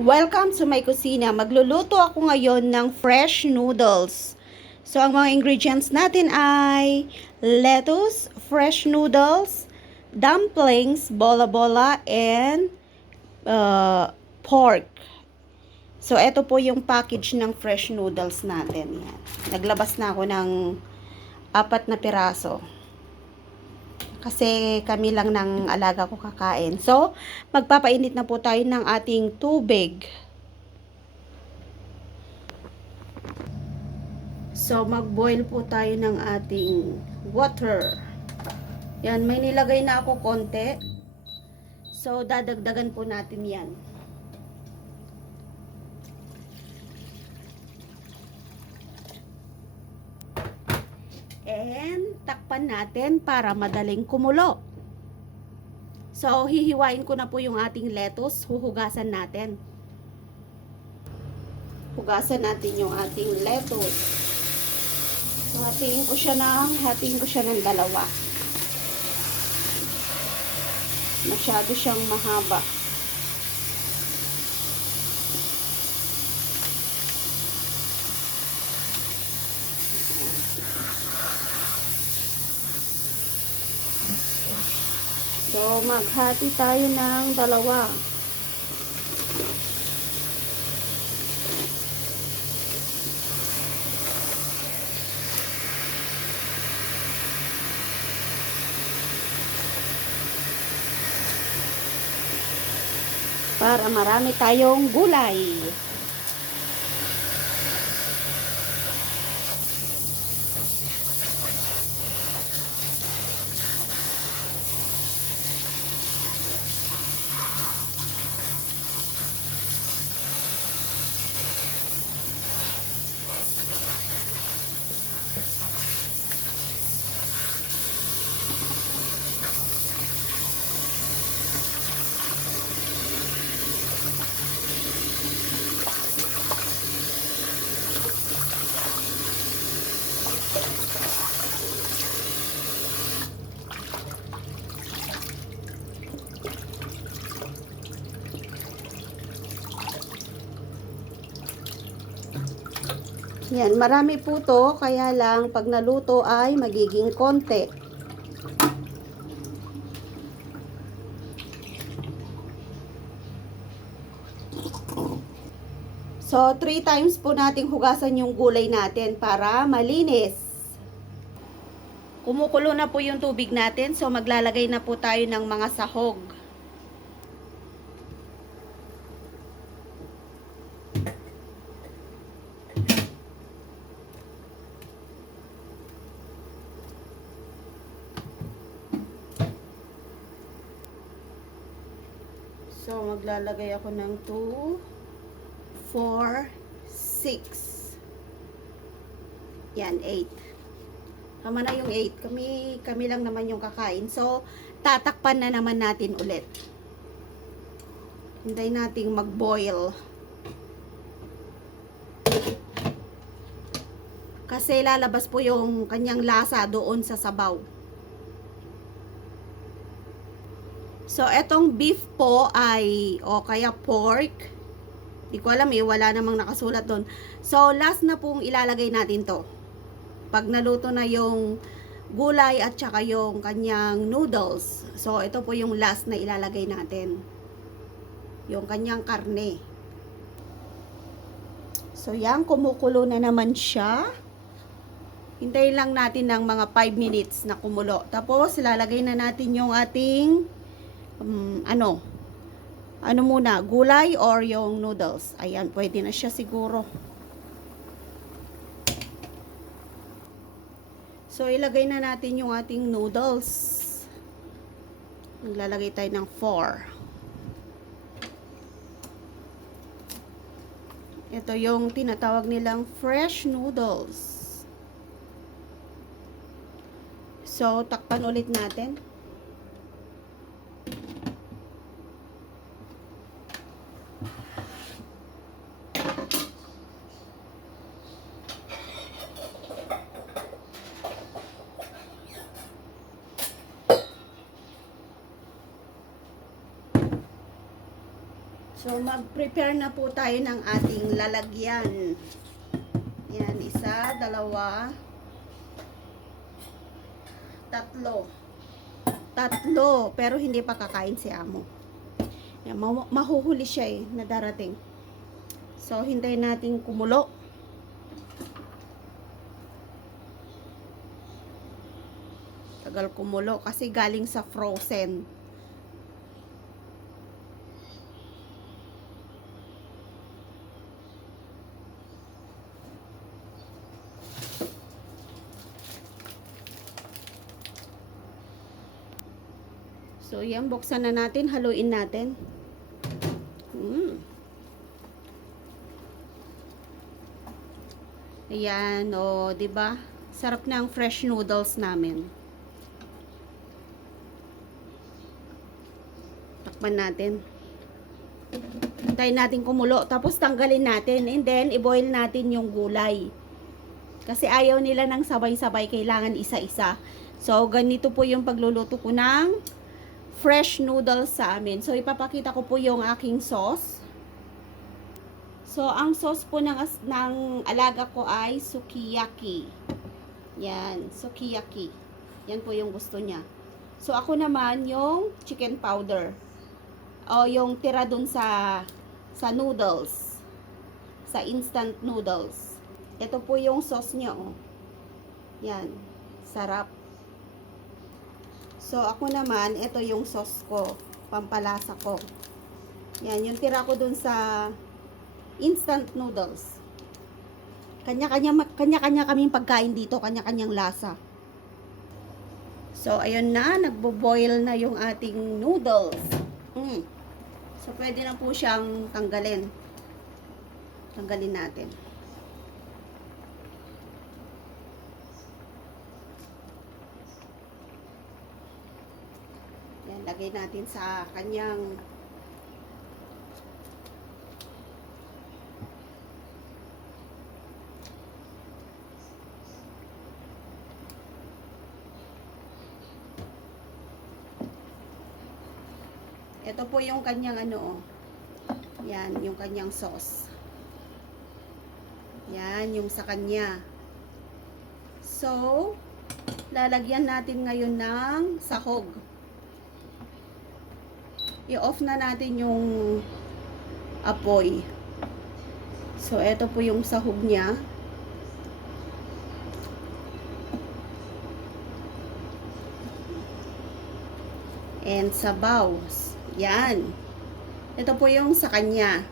Welcome to my kusina. Magluluto ako ngayon ng fresh noodles. So, ang mga ingredients natin ay lettuce, fresh noodles, dumplings, bola-bola, and pork. So, ito po yung package ng fresh noodles natin. Yan. Naglabas na ako ng 4 na piraso. Kasi kami lang ng alaga ko kakain. So, magpapainit na po tayo ng ating tubig. So, mag-boil po tayo ng ating water. Yan, may nilagay na ako konti. So, dadagdagan po natin yan. And, takpan natin para madaling kumulo. So, hihiwain ko na po yung ating lettuce. Huhugasan natin. Hugasan natin yung ating lettuce. So, hatiin ko siya ng dalawa. Masyado siyang mahaba. So, maghati tayo ng dalawa. Para marami tayong gulay. Yan, marami po to, kaya lang pag naluto ay magiging konti. So, 3 times po nating hugasan yung gulay natin para malinis. Kumukulo na po yung tubig natin, so maglalagay na po tayo ng mga sahog. So, maglalagay ako ng 2, 4, 6. Yan, 8. Tama na yung 8. Kami lang naman yung kakain. So, tatakpan na naman natin ulit. Hintayin nating mag-boil. Kasi lalabas po yung kanyang lasa doon sa sabaw. So, etong beef po ay, o kaya pork. Di ko alam wala namang nakasulat doon. So, last na pong ilalagay natin to. Pag naluto na yung gulay at saka yung kanyang noodles. So, ito po yung last na ilalagay natin. Yung kanyang karne. So, yan, kumukulo na naman siya. Hintayin lang natin ng mga 5 minutes na kumulo. Tapos, ilalagay na natin yung ating ano muna, gulay or yung noodles. Ayan, pwede na siya siguro. So, ilagay na natin yung ating noodles. Naglalagay tayo ng 4. Ito yung tinatawag nilang fresh noodles. So, takpan ulit natin. So, mag-prepare na po tayo ng ating lalagyan. Yan, isa, dalawa, tatlo. Tatlo, pero hindi pa kakain si amo. Yan, mahuhuli siya na darating. So, hintayin natin kumulo. Tagal kumulo kasi galing sa frozen. So, yan, buksan na natin, haluin natin. Ayan, o, diba? Sarap na ang fresh noodles namin. Takpan natin. Hintayin natin kumulo, tapos tanggalin natin, and then, i-boil natin yung gulay. Kasi ayaw nila ng sabay-sabay, kailangan isa-isa. So, ganito po yung pagluluto ko ng fresh noodles sa amin. So, ipapakita ko po yung aking sauce. So, ang sauce po ng alaga ko ay sukiyaki. Yan, sukiyaki. Yan po yung gusto niya. So, ako naman yung chicken powder. O, yung tira dun sa noodles. Sa instant noodles. Ito po yung sauce niya, oh. Yan, sarap. So, ako naman, ito yung sauce ko, pampalasa ko. Yan, yung tira ko dun sa instant noodles. Kanya-kanya kaming pagkain dito, kanya-kanyang lasa. So, ayun na, nagbo-boil na yung ating noodles. So, pwede na po siyang tanggalin. Tanggalin natin. Yan, lagay natin sa kanyang ito po yung kanyang ano, yan, yung kanyang sauce. Yan, yung sa kanya. So, lalagyan natin ngayon ng sahog. I-off na natin yung apoy. So, ito po yung sahog niya. And sabaw. Yan. Ito po yung sa kanya.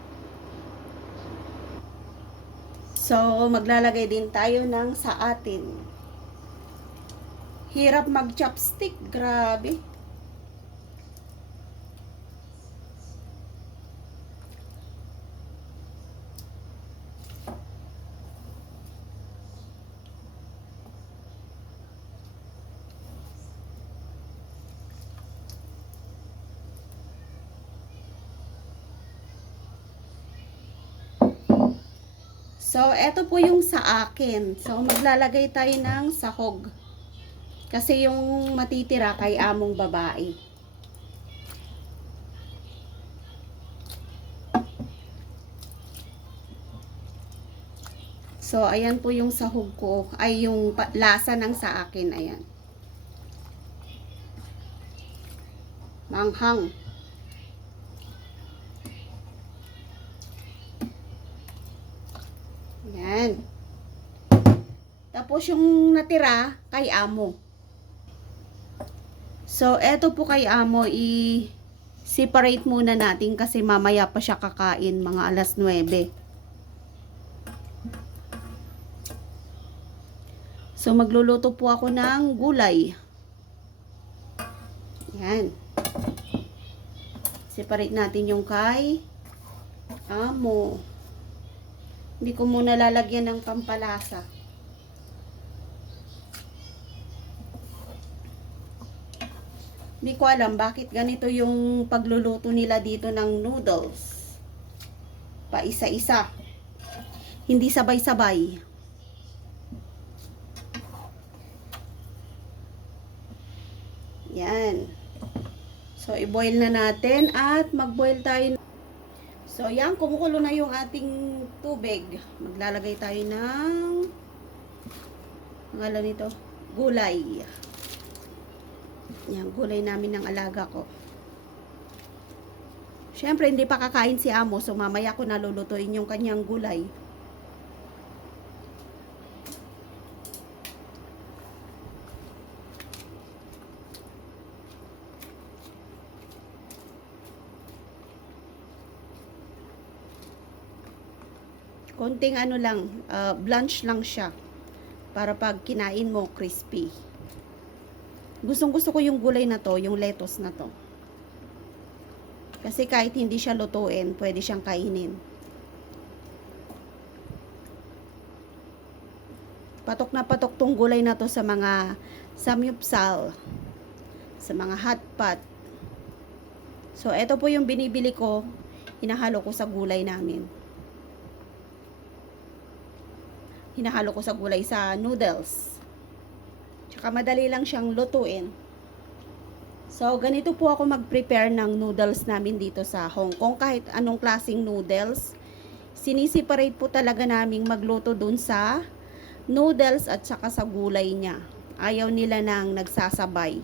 So, maglalagay din tayo ng sa atin. Hirap mag-chopstick. Grabe. So, eto po yung sa akin. So, maglalagay tayo ng sahog. Kasi yung matitira kay among babae. So, ayan po yung sahog ko. Ay, yung lasa ng sa akin. Ayan. Manghang. Yan. Tapos yung natira kay amo. So, eto po kay amo, i-separate muna natin kasi mamaya pa siya kakain, mga alas 9. So, magluluto po ako ng gulay. Yan. Separate natin yung kay amo. Hindi ko muna lalagyan ng pampalasa. Hindi ko alam bakit ganito yung pagluluto nila dito ng noodles. Pa isa-isa. Hindi sabay-sabay. Yan. So, i-boil na natin at mag-boil tayo. So, yan, kumukulo na yung ating tubig. Maglalagay tayo ng, ang alam nito, gulay. Yan, gulay namin ng alaga ko. Siyempre, hindi pa kakain si Amo, so mamaya ko nalulutuin yung kanyang gulay. Konting ano lang, blanch lang siya. Para pag kinain mo, crispy. Gustong gusto ko yung gulay na to, yung lettuce na to. Kasi kahit hindi siya lutuin, pwede siyang kainin. Patok na patok tong gulay na to sa mga samyupsal, sa mga hot pot. So, ito po yung binibili ko, hinahalo ko sa gulay namin. Hinahalo ko sa gulay sa noodles. Tsaka madali lang siyang lutuin. So, ganito po ako mag-prepare ng noodles namin dito sa Hong Kong. Kahit anong klaseng noodles, sinisiparate po talaga naming magluto dun sa noodles at saka sa gulay niya. Ayaw nila nang nagsasabay.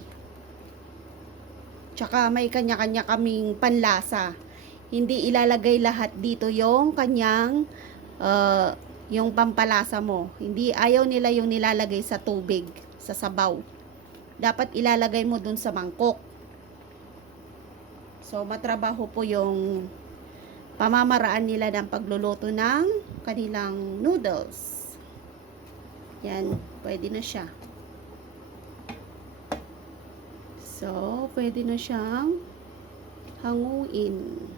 Tsaka may kanya-kanya kaming panlasa. Hindi ilalagay lahat dito yung kanyang yung pampalasa mo. Hindi, ayaw nila yung nilalagay sa tubig, sa sabaw. Dapat ilalagay mo dun sa mangkok. So, matrabaho po yung pamamaraan nila ng pagluluto ng kanilang noodles. Yan, pwede na siya. So, pwede na siyang hanguin.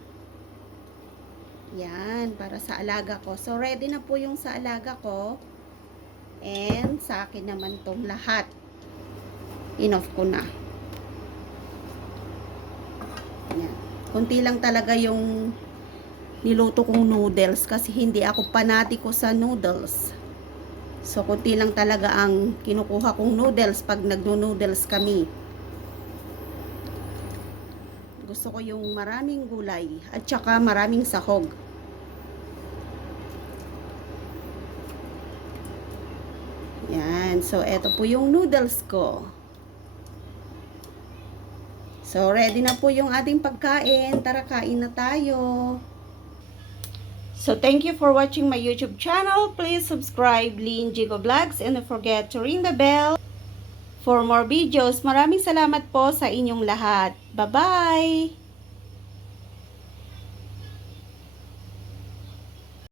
Yan, para sa alaga ko. So, ready na po yung sa alaga ko. And, sa akin naman tong lahat. Enough ko na. Yan. Kunti lang talaga yung niluto kong noodles kasi hindi ako panatiko sa noodles. So, kunti lang talaga ang kinukuha kong noodles pag nagno-noodles kami. Gusto ko yung maraming gulay at saka maraming sahog. Yan. So, eto po yung noodles ko. So, ready na po yung ating pagkain. Tara, kain na tayo. So, thank you for watching my YouTube channel. Please subscribe, Lynn Jigo Vlogs, and don't forget to ring the bell for more videos. Maraming salamat po sa inyong lahat. Bye-bye!